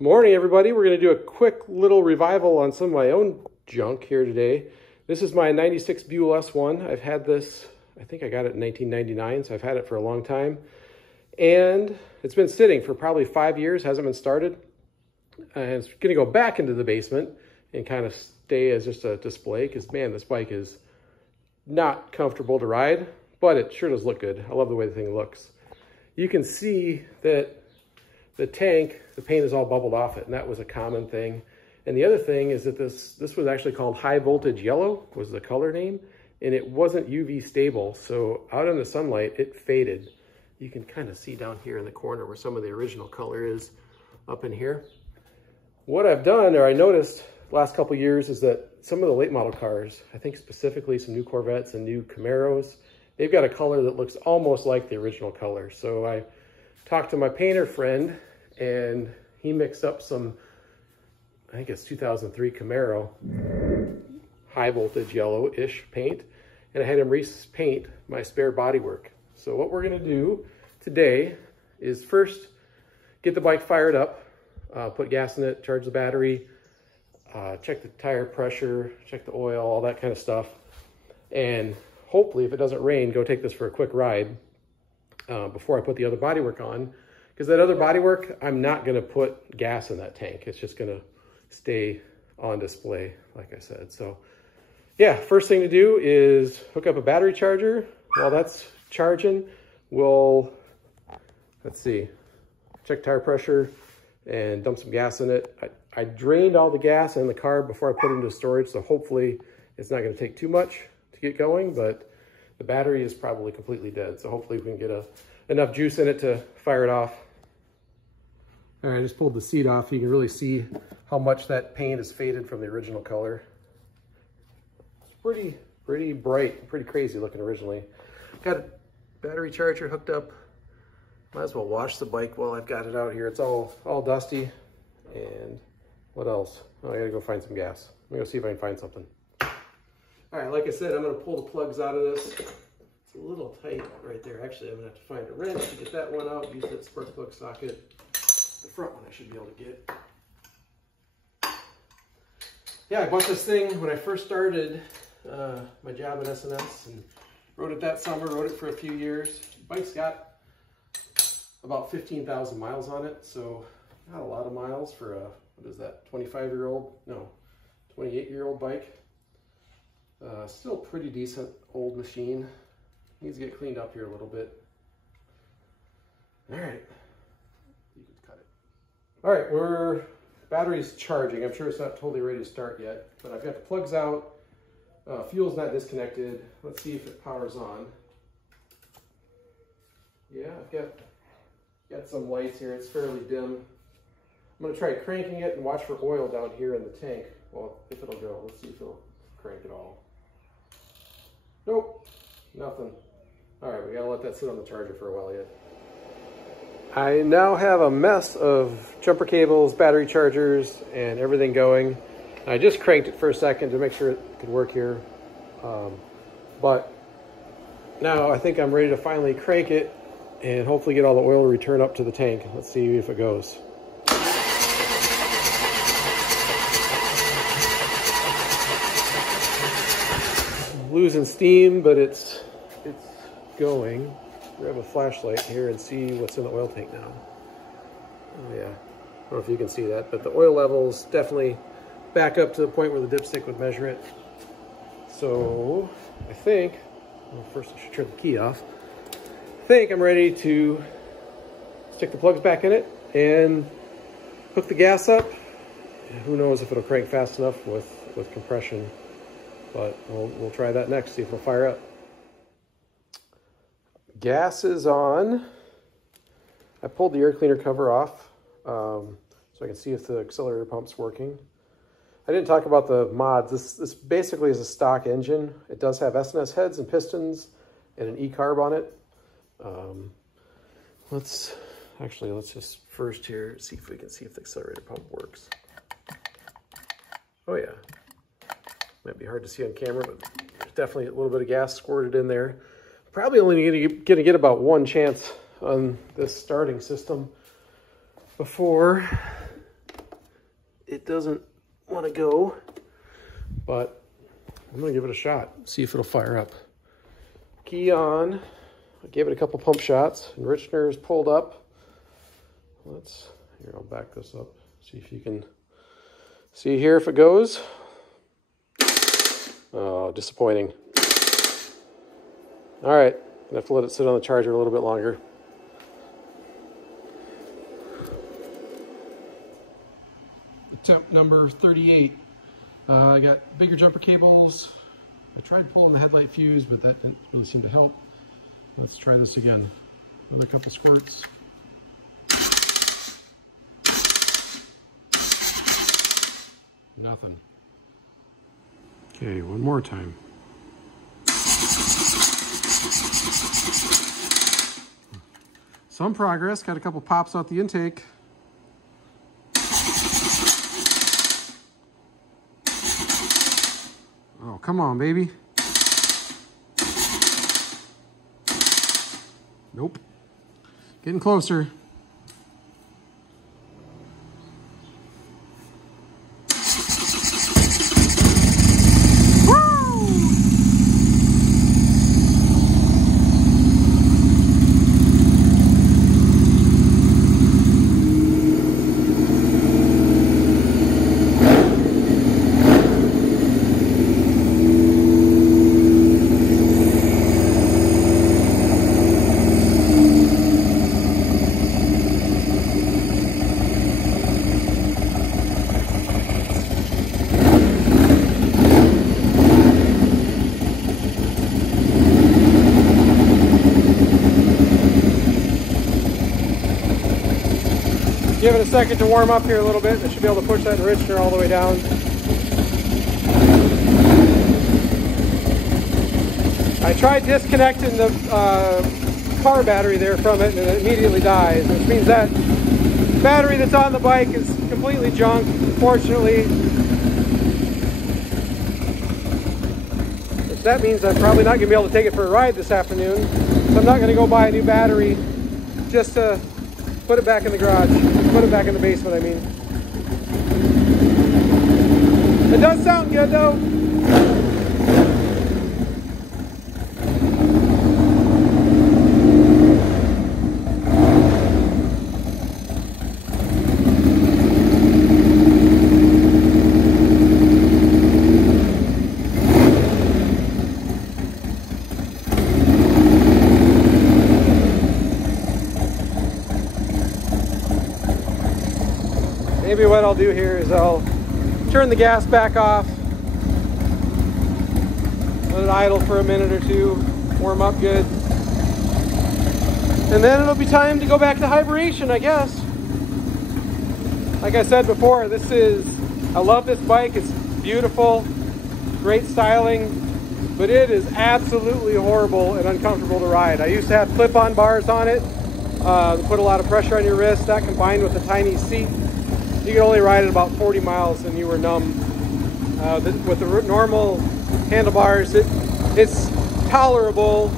Morning, everybody. We're going to do a quick little revival on some of my own junk here today. This is my 96 Buell S1. I've had this, I think I got it in 1999, so I've had it for a long time. And it's been sitting for probably 5 years, hasn't been started. And it's going to go back into the basement and kind of stay as just a display because, man, this bike is not comfortable to ride, but it sure does look good. I love the way the thing looks. You can see that the tank, the paint is all bubbled off it, and that was a common thing. And the other thing is that this was actually called high voltage yellow, was the color name, and it wasn't UV stable. So out in the sunlight, it faded. You can kind of see down here in the corner where some of the original color is up in here. What I've done, or I noticed last couple years, is that some of the late model cars, I think specifically some new Corvettes and new Camaros, they've got a color that looks almost like the original color. So I talked to my painter friend, and he mixed up some, I think it's 2003 Camaro, high voltage yellow-ish paint, and I had him repaint my spare bodywork. So what we're gonna do today is first get the bike fired up, put gas in it, charge the battery, check the tire pressure, check the oil, all that kind of stuff. And hopefully, if it doesn't rain, go take this for a quick ride before I put the other bodywork on. Because that other bodywork, I'm not gonna put gas in that tank. It's just gonna stay on display, like I said. So yeah, first thing to do is hook up a battery charger. While that's charging, we'll, let's see, check tire pressure and dump some gas in it. I drained all the gas in the car before I put it into storage, so hopefully it's not gonna take too much to get going, but the battery is probably completely dead. So hopefully we can get enough juice in it to fire it off. All right, I just pulled the seat off. You can really see how much that paint is faded from the original color. It's pretty bright, pretty crazy looking originally. Got a battery charger hooked up. Might as well wash the bike while I've got it out here. It's all dusty. And what else? Oh, I gotta go find some gas. Let me go see if I can find something. All right, like I said, I'm gonna pull the plugs out of this. It's a little tight right there. Actually, I'm gonna have to find a wrench to get that one out, use that spark plug socket. The front one I should be able to get. Yeah, I bought this thing when I first started my job at S&S and rode it that summer, rode it for a few years. The bike's got about 15,000 miles on it, so not a lot of miles for a, what is that, 25-year-old? No, 28-year-old bike. Still pretty decent old machine. Needs to get cleaned up here a little bit. All right. You can cut it. All right, battery's charging. I'm sure it's not totally ready to start yet, but I've got the plugs out. Fuel's not disconnected. Let's see if it powers on. Yeah, I've got some lights here. It's fairly dim. I'm gonna try cranking it and watch for oil down here in the tank. Well, if it'll go. Let's see if it'll crank it all. Nope, nothing. All right, we gotta let that sit on the charger for a while yet. I now have a mess of jumper cables, battery chargers, and everything going. I just cranked it for a second to make sure it could work here. But now I think I'm ready to finally crank it and hopefully get all the oil to return up to the tank. Let's see if it goes. Losing steam, but it's going. Grab a flashlight here and see what's in the oil tank now. Oh yeah, I don't know if you can see that, but the oil levels definitely back up to the point where the dipstick would measure it. So I think, well, first I should turn the key off. I think I'm ready to stick the plugs back in it and hook the gas up. Who knows if it'll crank fast enough with compression, but we'll try that next, see if it'll fire up. Gas is on. I pulled the air cleaner cover off so I can see if the accelerator pump's working. I didn't talk about the mods. This basically is a stock engine. It does have S&S heads and pistons and an E-carb on it. Let's just first here see if we can see if the accelerator pump works. Oh yeah, might be hard to see on camera, but there's definitely a little bit of gas squirted in there. Probably only gonna get about one chance on this starting system before it doesn't want to go, but I'm gonna give it a shot, see if it'll fire up. Key on. I gave it a couple pump shots. Enrichener is pulled up. Here, I'll back this up. See if you can see here if it goes. Oh, disappointing. All right, I have to let it sit on the charger a little bit longer. Attempt number 38. I got bigger jumper cables. I tried pulling the headlight fuse, but that didn't really seem to help. Let's try this again. Another couple squirts. Nothing. Okay, one more time. Some progress. Got a couple pops out the intake. Oh, come on, baby. Nope. Getting closer. Give it a second to warm up here a little bit. I should be able to push that enrichener all the way down. I tried disconnecting the car battery there from it, and it immediately dies, which means that battery that's on the bike is completely junk, unfortunately. Which that means I'm probably not going to be able to take it for a ride this afternoon. So I'm not going to go buy a new battery just to put it back in the garage. Put it back in the basement, I mean. It does sound good, though. Maybe what I'll do here is I'll turn the gas back off, let it idle for a minute or two, warm up good, and then it'll be time to go back to hibernation, I guess. Like I said before, I love this bike. It's beautiful, great styling, but it is absolutely horrible and uncomfortable to ride. I used to have clip-on bars on it, put a lot of pressure on your wrist. That combined with a tiny seat, you could only ride it about 40 miles and you were numb. With the normal handlebars, it's tolerable.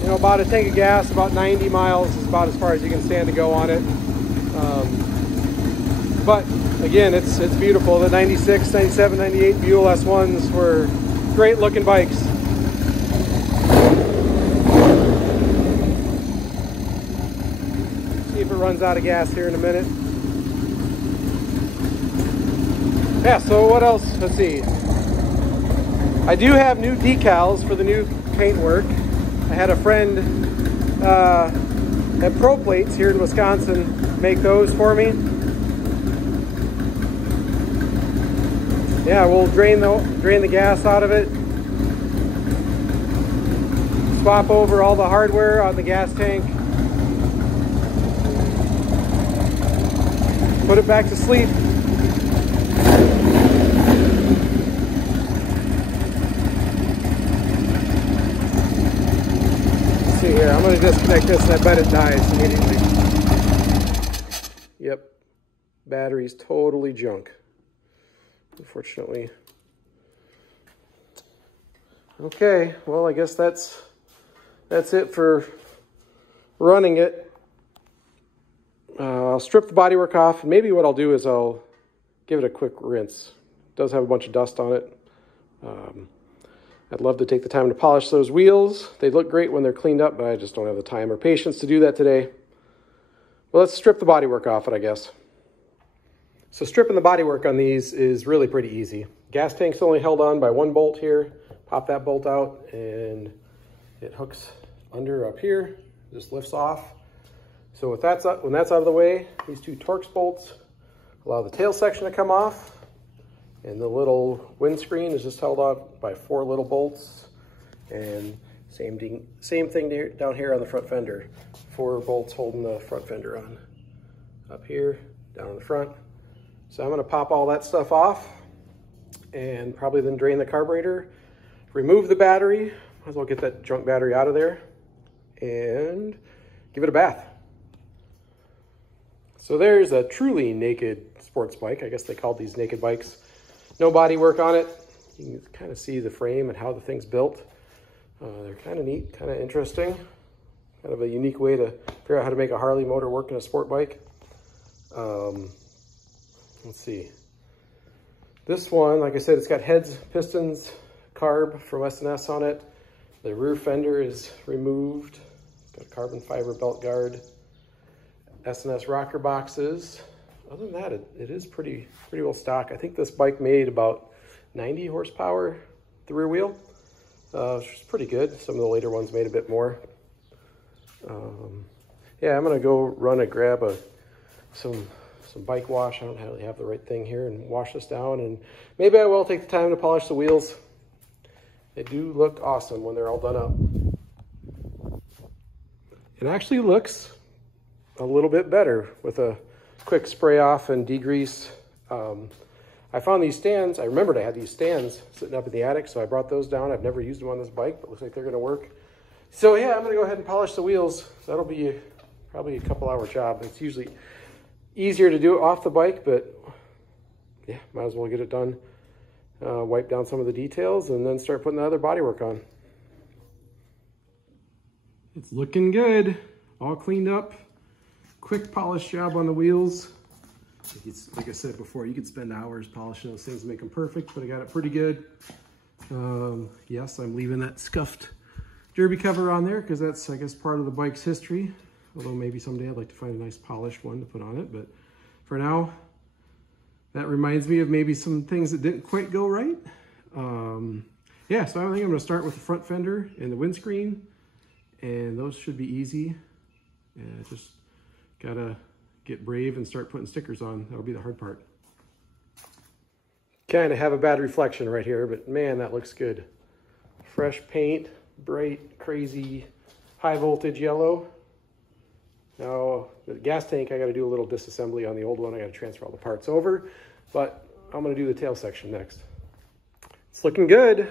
You know, about a tank of gas, about 90 miles is about as far as you can stand to go on it. But again, it's beautiful. The 96, 97, 98 Buell S1s were great looking bikes. See if it runs out of gas here in a minute. Yeah, so what else? Let's see. I do have new decals for the new paintwork. I had a friend at Pro Plates here in Wisconsin make those for me. Yeah, we'll drain the gas out of it. Swap over all the hardware on the gas tank. Put it back to sleep. See here, I'm going to disconnect this and I bet it dies immediately. Yep, battery's totally junk, unfortunately. Okay, well, I guess that's it for running it. I'll strip the bodywork off, and maybe what I'll do is I'll give it a quick rinse. It does have a bunch of dust on it. I'd love to take the time to polish those wheels. They look great when they're cleaned up, but I just don't have the time or patience to do that today. Well, let's strip the bodywork off it, I guess. So stripping the bodywork on these is really pretty easy. Gas tank's only held on by one bolt here. Pop that bolt out and it hooks under up here, just lifts off. So when that's out of the way, these two Torx bolts allow the tail section to come off. And the little windscreen is just held on by 4 little bolts. And same thing down here on the front fender. 4 bolts holding the front fender on. Up here, down in the front. So I'm gonna pop all that stuff off and probably then drain the carburetor, remove the battery, might as well get that junk battery out of there, and give it a bath. So there's a truly naked sports bike. I guess they called these naked bikes. No body work on it. You can kind of see the frame and how the thing's built. They're kind of neat, kind of interesting. Kind of a unique way to figure out how to make a Harley motor work in a sport bike. Let's see. This one, like I said, it's got heads, pistons, carb from S&S on it. The rear fender is removed. It's got a carbon fiber belt guard. S&S rocker boxes. Other than that, it is pretty well stock. I think this bike made about 90 horsepower, the rear wheel, which is pretty good. Some of the later ones made a bit more. Yeah, I'm gonna go run and grab some bike wash. I don't really have the right thing here, and wash this down, and maybe I will take the time to polish the wheels. They do look awesome when they're all done up. It actually looks a little bit better with a quick spray off and degrease. I found these stands. I remembered I had these stands sitting up in the attic, so I brought those down. I've never used them on this bike, but looks like they're gonna work. So yeah, I'm gonna go ahead and polish the wheels. That'll be probably a couple-hour job. It's usually easier to do it off the bike, but yeah, might as well get it done. Wipe down some of the details and then start putting the other bodywork on. It's looking good, all cleaned up. Quick polish job on the wheels. Like I said before, you could spend hours polishing those things and make them perfect, but I got it pretty good. Yes, I'm leaving that scuffed derby cover on there because that's, I guess, part of the bike's history. Although maybe someday I'd like to find a nice polished one to put on it. But for now, that reminds me of maybe some things that didn't quite go right. Yeah, so I think I'm gonna start with the front fender and the windscreen, and those should be easy. Yeah, just gotta get brave and start putting stickers on. That'll be the hard part. Kind of have a bad reflection right here, but man, that looks good. Fresh paint, bright, crazy, high voltage yellow. Now, the gas tank, I got to do a little disassembly on the old one. I got to transfer all the parts over, but I'm going to do the tail section next. It's looking good.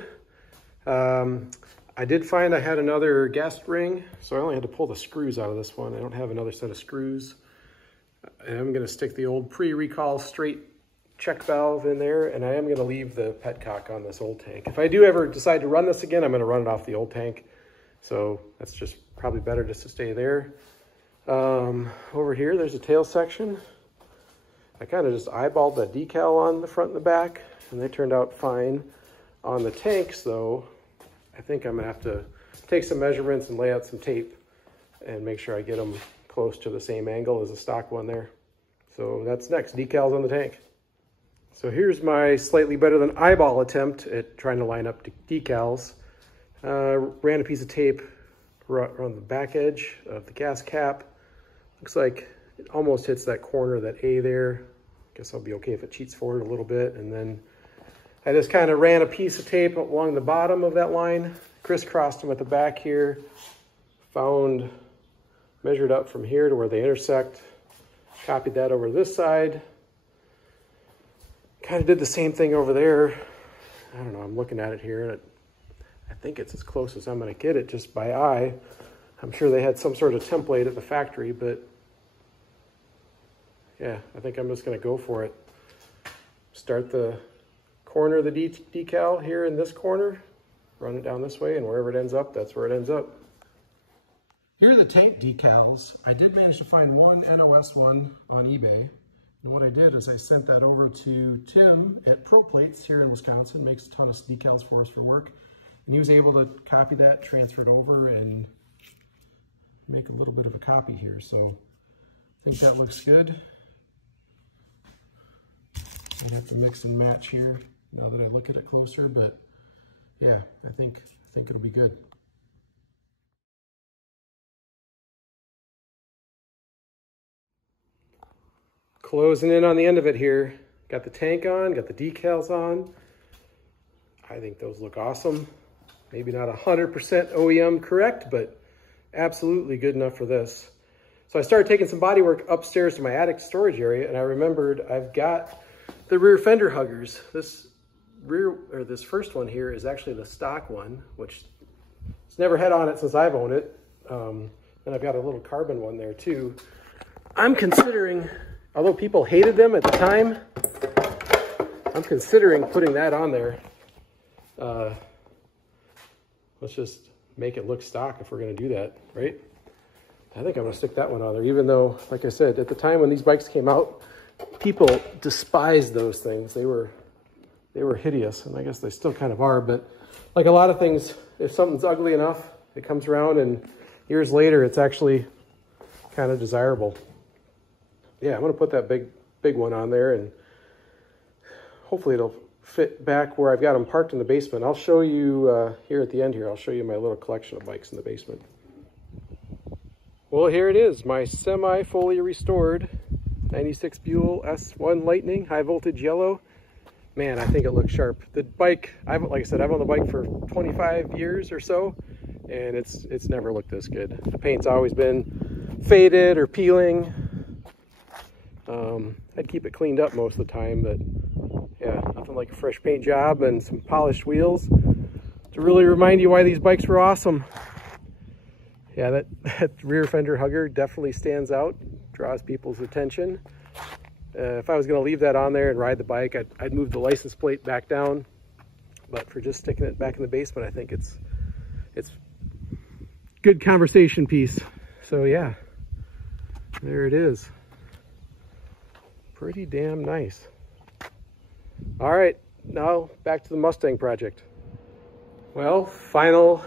I did find I had another gas ring, so I only had to pull the screws out of this one. I don't have another set of screws. And I'm going to stick the old pre-recall straight check valve in there, and I am going to leave the petcock on this old tank. If I do ever decide to run this again, I'm going to run it off the old tank. So that's just probably better just to stay there. Over here, there's a tail section. I kind of just eyeballed that decal on the front and the back, and they turned out fine. On the tanks, though, I think I'm going to have to take some measurements and lay out some tape and make sure I get them close to the same angle as the stock one there. So that's next, decals on the tank. So here's my slightly better than eyeball attempt at trying to line up decals. Ran a piece of tape around the back edge of the gas cap. Looks like it almost hits that corner, that A there. Guess I'll be okay if it cheats forward a little bit. And then I just kind of ran a piece of tape along the bottom of that line, crisscrossed them at the back here, measured up from here to where they intersect, copied that over this side. Kind of did the same thing over there. I don't know, I'm looking at it here, and I think it's as close as I'm gonna get it just by eye. I'm sure they had some sort of template at the factory, but yeah, I think I'm just gonna go for it. Start the corner of the decal here in this corner, run it down this way, and wherever it ends up, that's where it ends up. Here are the tank decals. I did manage to find one NOS one on eBay. And what I did is I sent that over to Tim at Pro Plates here in Wisconsin, makes a ton of decals for us for work. And he was able to copy that, transfer it over, and make a little bit of a copy here. So I think that looks good. I have to mix and match here now that I look at it closer, but yeah, I think it'll be good. Closing in on the end of it here. Got the tank on, got the decals on. I think those look awesome. Maybe not 100% OEM correct, but absolutely good enough for this. So I started taking some body work upstairs to my attic storage area, and I remembered I've got the rear fender huggers. This first one here is actually the stock one, which it's never had on it since I've owned it. And I've got a little carbon one there too. I'm considering, although people hated them at the time, I'm considering putting that on there. Let's just make it look stock if we're gonna do that, right? I think I'm gonna stick that one on there, even though, like I said, at the time when these bikes came out, people despised those things. They were hideous, and I guess they still kind of are, but like a lot of things, if something's ugly enough, it comes around and years later, it's actually kind of desirable. Yeah, I'm gonna put that big one on there, and hopefully it'll fit back where I've got them parked in the basement. I'll show you here at the end here, I'll show you my little collection of bikes in the basement. Well, here it is, my semi-fully restored 96 Buell S1 Lightning, high voltage yellow. Man, I think it looks sharp. The bike, like I said, I've owned the bike for 25 years or so, and it's never looked this good. The paint's always been faded or peeling. I'd keep it cleaned up most of the time, but yeah, nothing like a fresh paint job and some polished wheels to really remind you why these bikes were awesome. Yeah, that rear fender hugger definitely stands out, draws people's attention. If I was going to leave that on there and ride the bike, I'd move the license plate back down. But for just sticking it back in the basement, I think it's good conversation piece. So yeah, there it is. Pretty damn nice. All right, now back to the Mustang project. Well, final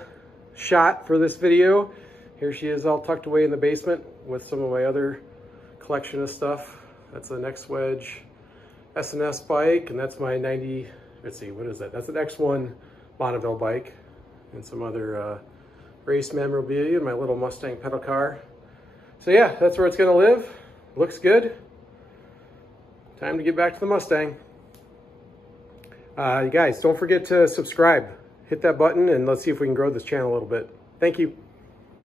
shot for this video. Here she is all tucked away in the basement with some of my other collection of stuff. That's a Next Wedge S&S bike, and that's my 90, let's see, what is that? That's an X1 Bonneville bike, and some other race memorabilia, my little Mustang pedal car. So yeah, that's where it's gonna live. Looks good. Time to get back to the Mustang. You guys, don't forget to subscribe. Hit that button, and let's see if we can grow this channel a little bit. Thank you.